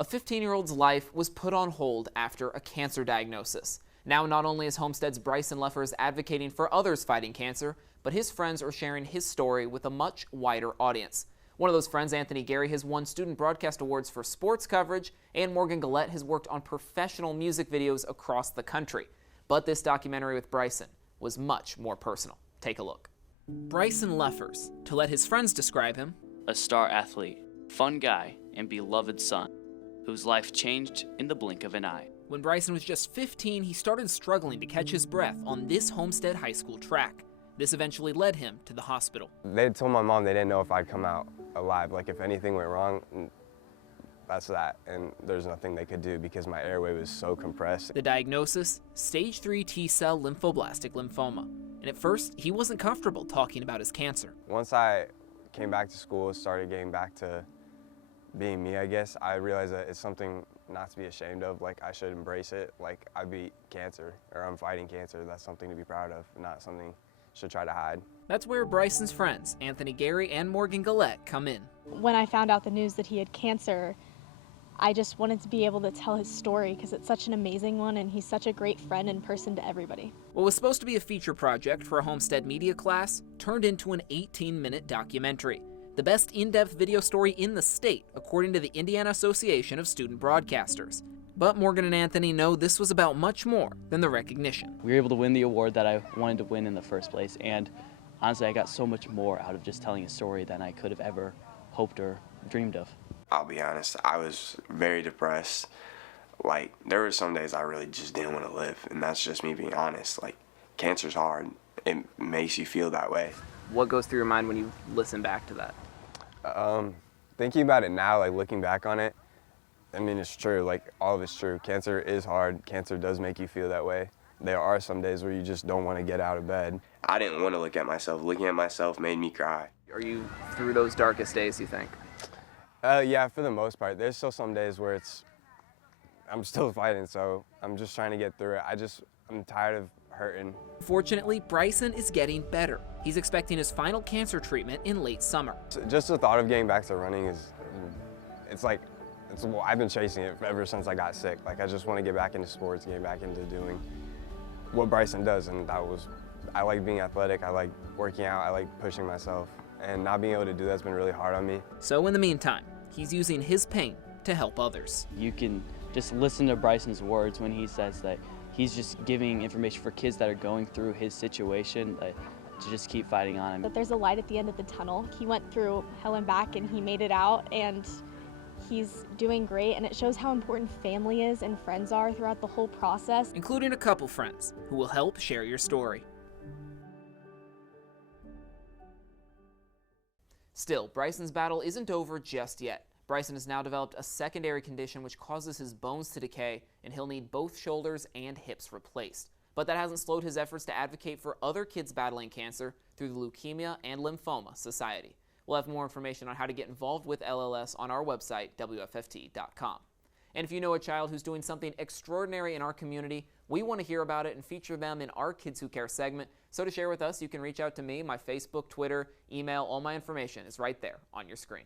A 15-year-old's life was put on hold after a cancer diagnosis. Now, not only is Homestead's Bryson Leffers advocating for others fighting cancer, but his friends are sharing his story with a much wider audience. One of those friends, Anthony Gery, has won Student Broadcast Awards for sports coverage, and Morgan Gullett has worked on professional music videos across the country. But this documentary with Bryson was much more personal. Take a look. Bryson Leffers, to let his friends describe him, a star athlete, fun guy, and beloved son, whose life changed in the blink of an eye. When Bryson was just 15, he started struggling to catch his breath on this Homestead High School track. This eventually led him to the hospital. They told my mom they didn't know if I'd come out alive. Like, if anything went wrong, that's that. And there's nothing they could do because my airway was so compressed. The diagnosis, stage 3 T-cell lymphoblastic lymphoma. And at first, he wasn't comfortable talking about his cancer. Once I came back to school, started getting back to being me, I guess, I realized that it's something not to be ashamed of. Like, I should embrace it. Like, I beat cancer, or I'm fighting cancer. That's something to be proud of, not something should try to hide. That's where Bryson's friends, Anthony Gery and Morgan Gullett, come in. When I found out the news that he had cancer, I just wanted to be able to tell his story because it's such an amazing one and he's such a great friend and person to everybody. What was supposed to be a feature project for a Homestead media class turned into an 18-minute documentary. The best in-depth video story in the state, according to the Indiana Association of Student Broadcasters. But Morgan and Anthony know this was about much more than the recognition. We were able to win the award that I wanted to win in the first place, and honestly, I got so much more out of just telling a story than I could have ever hoped or dreamed of. I'll be honest, I was very depressed. Like, there were some days I really just didn't want to live, and that's just me being honest. Like, cancer's hard. It makes you feel that way. What goes through your mind when you listen back to that? Thinking about it now, like looking back on it, I mean, it's true. Like, all of it's true. Cancer is hard. Cancer does make you feel that way. There are some days where you just don't want to get out of bed. I didn't want to look at myself. Looking at myself made me cry. Are you through those darkest days, you think? Yeah, for the most part. There's still some days where I'm still fighting, so I'm just trying to get through it. I'm tired of hurting. Fortunately, Bryson is getting better. He's expecting his final cancer treatment in late summer. Just the thought of getting back to running I've been chasing it ever since I got sick. Like, I just want to get back into sports, get back into doing what Bryson does, and I like being athletic, I like working out, I like pushing myself, and not being able to do that's been really hard on me. So in the meantime, he's using his pain to help others. You can just listen to Bryson's words when he says that he's just giving information for kids that are going through his situation, to just keep fighting on. That there's a light at the end of the tunnel. He went through hell and back and he made it out, and he's doing great, and it shows how important family is and friends are throughout the whole process. Including a couple friends who will help share your story. Still, Bryson's battle isn't over just yet. Bryson has now developed a secondary condition which causes his bones to decay, and he'll need both shoulders and hips replaced. But that hasn't slowed his efforts to advocate for other kids battling cancer through the Leukemia and Lymphoma Society. We'll have more information on how to get involved with LLS on our website, WFFT.com. And if you know a child who's doing something extraordinary in our community, we want to hear about it and feature them in our Kids Who Care segment. So to share with us, you can reach out to me, my Facebook, Twitter, email. All my information is right there on your screen.